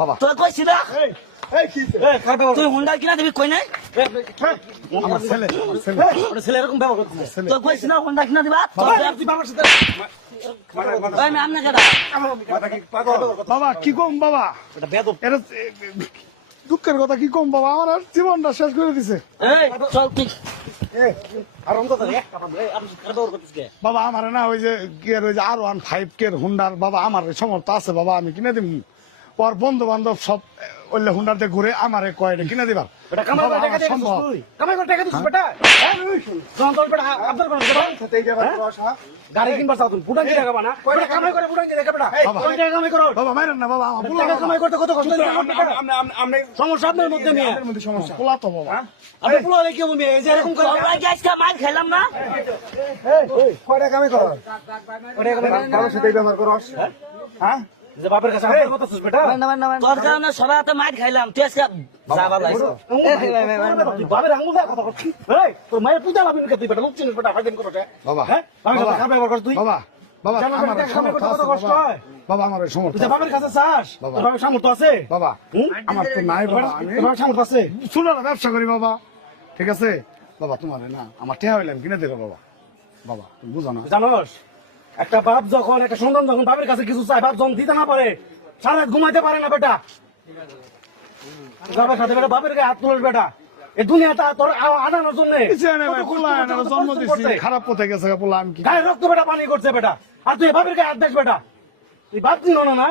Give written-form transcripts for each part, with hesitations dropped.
বাবা তোর কইছি না তুই হুন্ডা কিনা দিবি কই নাই আমার ছেলে ছেলে এরকম ব্যবহার করতেছে তোর কইছি না হুন্ডা কিনা দিবা তুই বাবার সাথে আমি আমনে কেডা বাবা কি কম বাবা এটা দুঃখের কথা কি কম বাবা আমার আর জীবনটা শেষ করে দিছে এই চল তুই বাবা আমার না ওই যে ওই যে R15 কের হুন্ডার বাবা আমার সমর্থ আছে বাবা আমি কিনে দিব ওর বন্ধু বান্ধব সব ওইলে হুন্ডারতে ঘুরে আমারে কয়টা কিনে দিবার সম্ভব গাড়ি কিনবার চাও তুমি বুড়াঙ্গি দেখাবা না কয়টা কামাই করে বুড়াঙ্গি দেখাবে না কয় টাকা কামাই করো বাবা মাইরেন না বাবা আমার টাকা কামাই করতে কত কষ্ট আপনি সমস্যা আপনার মধ্যে নিয়ে সমস্যা পোলা তো বাবা আপনি পুরো কি হবে এই যে এরকম করে আজকে মার খেলাম না কয় টাকা কামাই করো কয় টাকা কামাই বাবার সাথে ব্যবহার করো হ্যাঁ যে বাপের কাছে হাতের কথা শুস বেটা তোর কারণে সবার হাতে মার খাইলাম তুই আজকে যাবা লাইছ তুই বাপের আঙুল দেওয়ার কথা করছিস এই তোর মায়ের পূজা লাভ নিকে তুই বেটা লোক চিনিস বেটা হাইদিন করো বাবা হ্যাঁ বাবার সাথে খারাপ ব্যবহার করছিস তুই বাবা বাবা আমার সমর্থ আছে কষ্ট হয় বাবা আমার সমর্থ তুই বাপের কাছে চাস তোর বাবার সামর্থ্য আছে বাবা আমার তো নাই বাবা আমি তোর বাবার সামর্থ্য আছে শুনো না ব্যবসা করি বাবা ঠিক আছে বাবা তোমার না আমার টেহা হইলাম কিনে দেবে বাবা বাবা তুমি বুঝো না জানোস একটা বাপ যখন একটা সন্তান যখন বাপের কাছে কিছু চায় বাপ যখন দিতে না পারে সারা রাত ঘুমাইতে পারে না বেটা বাবার সাথে বেটা বাপের গায়ে হাত তুলিস বেটা এই দুনিয়াটা তোর আনানোর জন্য জন্ম দিচ্ছি খারাপ পথে গেছে পোলা আমি কি গায়ে রক্ত বেটা পানি করছে বেটা আর তুই বাপের গায়ে হাত দেখ বেটা তুই বাপ চিনো না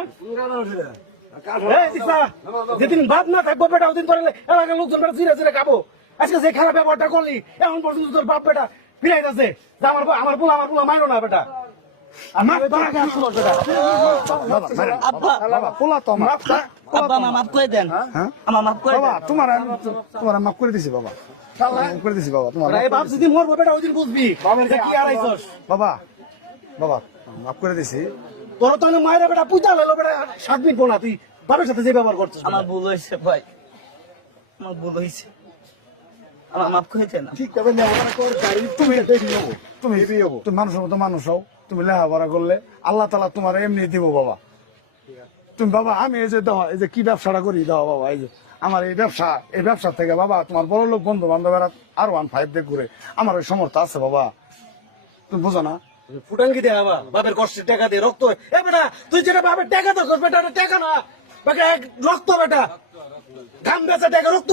যেদিন বাপ না থাকবো বেটা ওদিন তোর এলাকার লোকজন বেটা চিরে চিরে খাবো আজকে যে খারাপ ব্যবহারটা করলি এখন পর্যন্ত তোর বাপ বেটা ফিরাই যাচ্ছে যে আমার পোলা মাইরো না বেটা পোলা তো আমার আব্বা মা মাফ করে দেন আমার মাফ করে বাবা তোমার মাফ করে দিছি বাবা করে দিছি বাবা তোমার বাপ যদি মরবো বেটা ওই দিন বুঝবি কি আড়াইছস বাবা বাবা মাফ করে দিছি তোর তো মায়ের বেটা পূজা হলো বেটা 7 মিনিট না তুই বাবার সাথে যে ব্যবহার করছিস আমার ভুল হয়েছে ভাই আমার ভুল হয়েছে আমার মাফ করে দেন ঠিক তবে তুমি তুমি তুমি মানুষের মতো মানুষ হও তুমি লেখাপড়া করলে আল্লাহ তালা তোমার এমনি দিব বাবা তুমি বাবা আমি এই যে কি ব্যবসাটা করি দাও বাবা এই যে আমার এই ব্যবসা থেকে বাবা তোমার বড় লোক বন্ধু বান্ধবেরা R15 দিয়ে ঘুরে আমার ওই সমর্থ আছে বাবা তুমি বুঝো না ফুটাঙ্গি দে বাবা বাপের কষ্টের টাকা দে রক্ত এ বেটা তুই যেটা বাপের টাকা তো বেটা টাকা না রক্ত বেটা ঘাম বেচা টাকা রক্ত